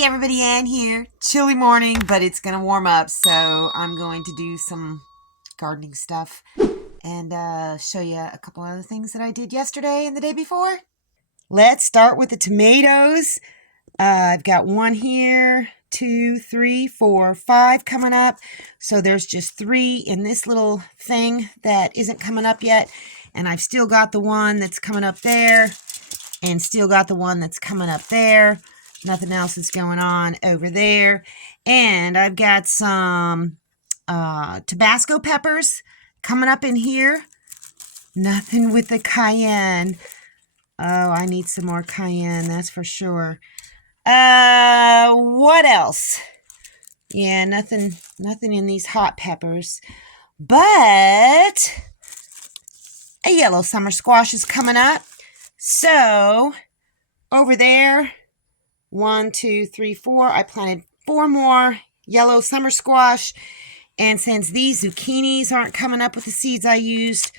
Hey everybody, Ann here. Chilly morning, but it's gonna warm up, so I'm going to do some gardening stuff and show you a couple other things that I did yesterday and the day before. Let's start with the tomatoes. I've got one here, 2, 3, 4, 5 coming up. So there's just 3 in this little thing that isn't coming up yet. And I've still got the one that's coming up there and still got the one that's coming up there. Nothing else is going on over there. And I've got some Tabasco peppers coming up in here. Nothing with the cayenne. Oh, I need some more cayenne, that's for sure. What else? Yeah, nothing in these hot peppers. But a yellow summer squash is coming up. So, over there, 1, 2, 3, 4. I planted 4 more yellow summer squash. And since these zucchinis aren't coming up with the seeds I used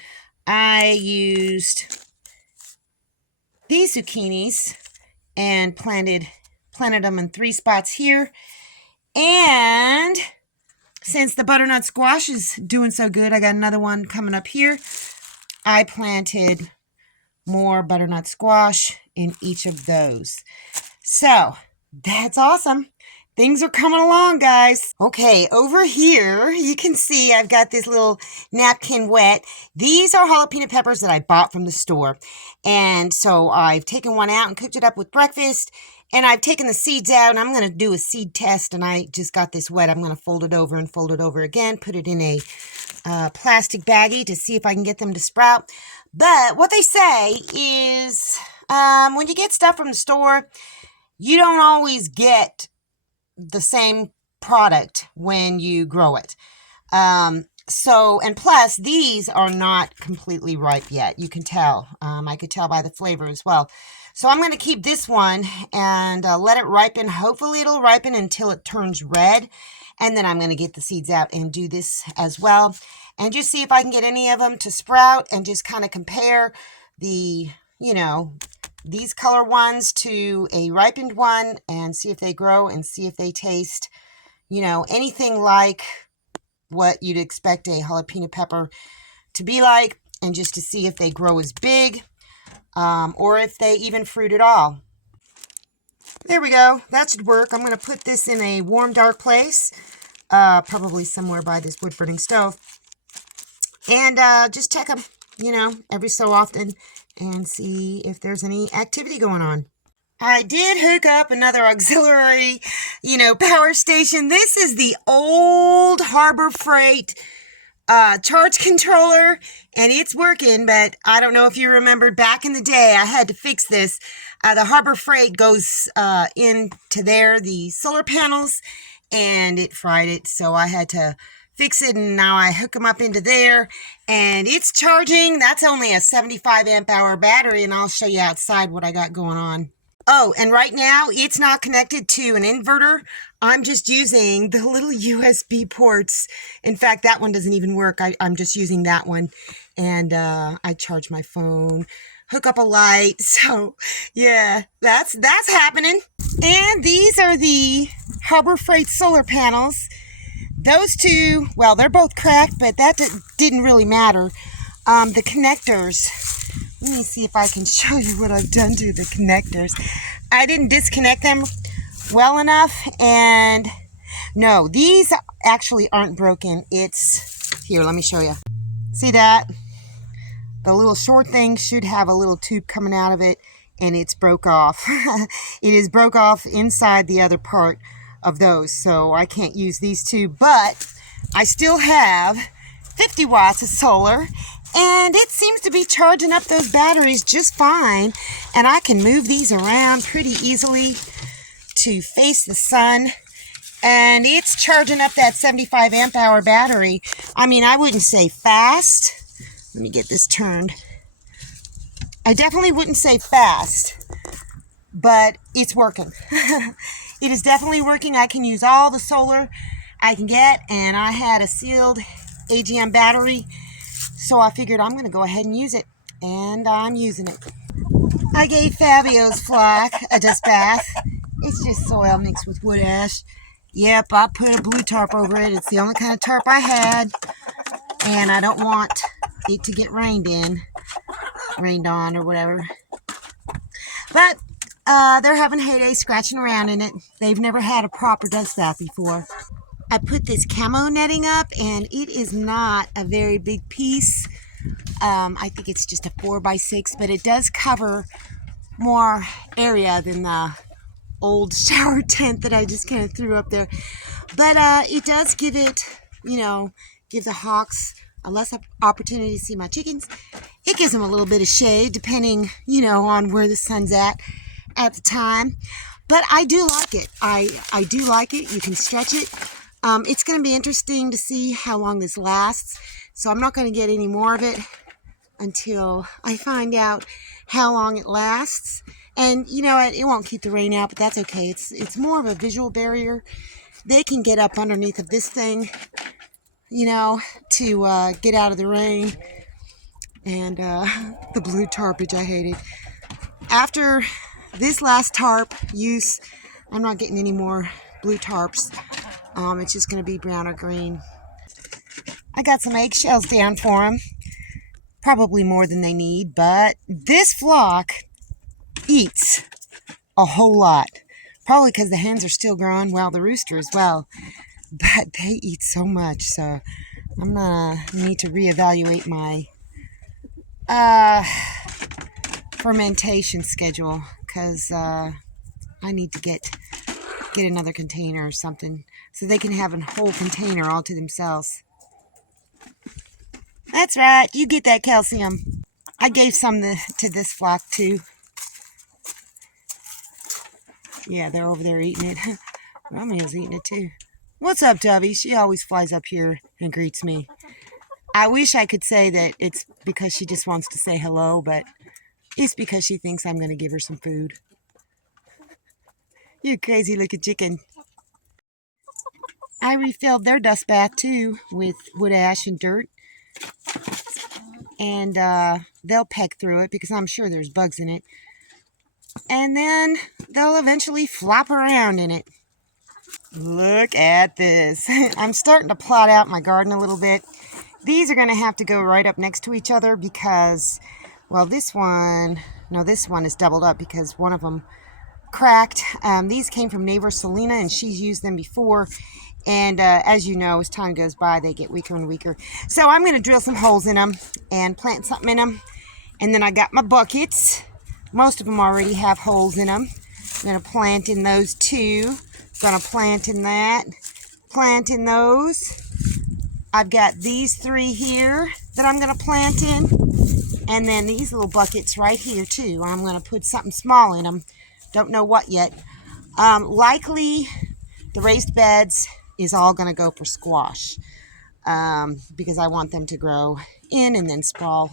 these zucchinis and planted them in 3 spots here. And since the butternut squash is doing so good, I got another one coming up here. I planted more butternut squash in each of those. So, that's awesome. Things are coming along, guys. Okay, over here, you can see I've got this little napkin wet. These are jalapeno peppers that I bought from the store. And so I've taken one out and cooked it up with breakfast. And I've taken the seeds out, and I'm going to do a seed test. And I just got this wet. I'm going to fold it over and fold it over again. Put it in a plastic baggie to see if I can get them to sprout. But what they say is when you get stuff from the store, you don't always get the same product when you grow it. And plus, these are not completely ripe yet. You can tell. I could tell by the flavor as well. So I'm going to keep this one and let it ripen. Hopefully, it'll ripen until it turns red. And then I'm going to get the seeds out and do this as well. And just see if I can get any of them to sprout and just kind of compare the, these color ones to a ripened one and see if they grow and see if they taste, anything like what you'd expect a jalapeno pepper to be like, and just to see if they grow as big or if they even fruit at all. There we go. That should work. I'm going to put this in a warm, dark place, probably somewhere by this wood-burning stove, and just check them, every so often, and see if there's any activity going on. I did hook up another auxiliary, power station. This is the old Harbor Freight charge controller, and it's working, but I don't know if you remembered back in the day, I had to fix this. The Harbor Freight goes into the solar panels, and it fried it, so I had to fix it, and now I hook them up into there, and it's charging. That's only a 75 amp hour battery, and I'll show you outside what I got going on. Oh, and right now it's not connected to an inverter. I'm just using the little USB ports. In fact, that one doesn't even work. I'm just using that one, and I charge my phone, hook up a light. So yeah, that's happening. And these are the Harbor Freight solar panels. Those two, well, they're both cracked, but that didn't really matter. The connectors, let me see if I can show you what I've done to the connectors. I didn't disconnect them well enough, and no, these actually aren't broken. Here, let me show you. See that? The little short thing should have a little tube coming out of it, and it's broke off. It is broke off inside the other part of those, so I can't use these two, but I still have 50 watts of solar, and it seems to be charging up those batteries just fine, and I can move these around pretty easily to face the sun, and it's charging up that 75 amp hour battery. I mean, I wouldn't say fast. Let me get this turned. I definitely wouldn't say fast, but it's working. It is definitely working. I can use all the solar I can get, and I had a sealed AGM battery, so I figured I'm going to go ahead and use it, and I'm using it. I gave Fabio's flock a dust bath, It's just soil mixed with wood ash. Yep, I put a blue tarp over it. It's the only kind of tarp I had. And I don't want it to get rained on or whatever. But they're having heyday scratching around in it. They've never had a proper dust bath before. I put this camo netting up, and it is not a very big piece. I think it's just a 4x6, but it does cover more area than the old shower tent that I just kind of threw up there. But it does give it, give the hawks a less opportunity to see my chickens. It gives them a little bit of shade depending, on where the sun's at the time. But I do like it. I do like it. You can stretch it. It's going to be interesting to see how long this lasts. So I'm not going to get any more of it until I find out how long it lasts. And you know what? It won't keep the rain out, but that's okay. It's more of a visual barrier. They can get up underneath of this thing, to get out of the rain. And the blue tarpage, I hate it. After this last tarp use, I'm not getting any more blue tarps. It's just going to be brown or green. I got some eggshells down for them. Probably more than they need, but this flock eats a whole lot. Probably because the hens are still growing, well, the rooster as well. But they eat so much, so I'm going to need to reevaluate my fermentation schedule, because I need to get another container or something so they can have a whole container all to themselves. That's right, you get that calcium. I gave some to this flock too. Yeah, they're over there eating it. Romeo's eating it too. What's up, Dovey? She always flies up here and greets me. I wish I could say that it's because she just wants to say hello, but it's because she thinks I'm going to give her some food. You crazy looking chicken. I refilled their dust bath too with wood ash and dirt. And they'll peck through it because I'm sure there's bugs in it. And then they'll eventually flop around in it. Look at this. I'm starting to plot out my garden a little bit. These are going to have to go right up next to each other because, well, this one is doubled up because one of them cracked. These came from neighbor Selena, and she's used them before. And as you know, as time goes by, they get weaker and weaker. So I'm going to drill some holes in them and plant something in them. And then I got my buckets. Most of them already have holes in them. I'm going to plant in those two. Going to plant in that. Plant in those. I've got these three here that I'm going to plant in. And then these little buckets right here too. I'm going to put something small in them. Don't know what yet. Likely the raised beds is all going to go for squash because I want them to grow in and then sprawl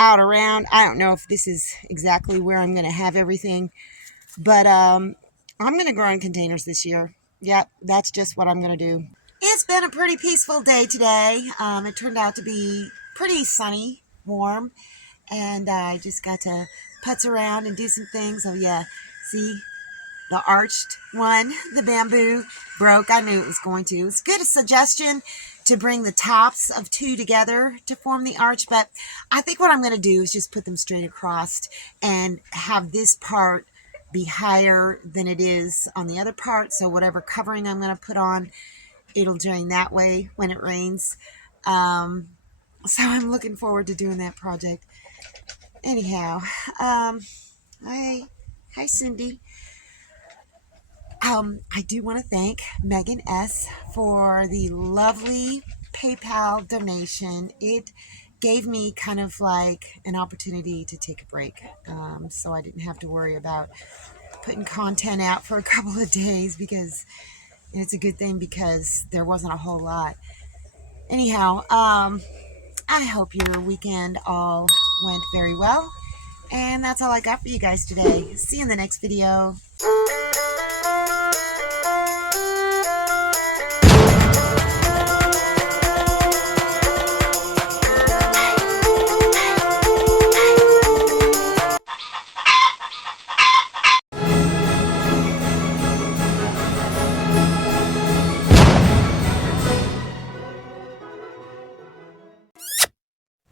out around. I don't know if this is exactly where I'm going to have everything, but I'm going to grow in containers this year. Yep, that's just what I'm going to do. It's been a pretty peaceful day today. It turned out to be pretty sunny, warm, and I just got to putz around and do some things. Oh yeah, see? The arched one, the bamboo broke. I knew it was going to. It's a good suggestion to bring the tops of two together to form the arch, but I think what I'm going to do is just put them straight across and have this part be higher than it is on the other part, so whatever covering I'm going to put on, it'll drain that way when it rains. So I'm looking forward to doing that project. Anyhow, hi Cindy. I do want to thank Megan S. for the lovely PayPal donation. It gave me kind of like an opportunity to take a break, so I didn't have to worry about putting content out for a couple of days, because it's a good thing because there wasn't a whole lot. Anyhow, I hope your weekend all went very well, and that's all I got for you guys today. See you in the next video.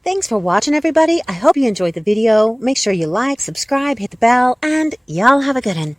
Thanks for watching, everybody. I hope you enjoyed the video. Make sure you like, subscribe, hit the bell, and y'all have a good one.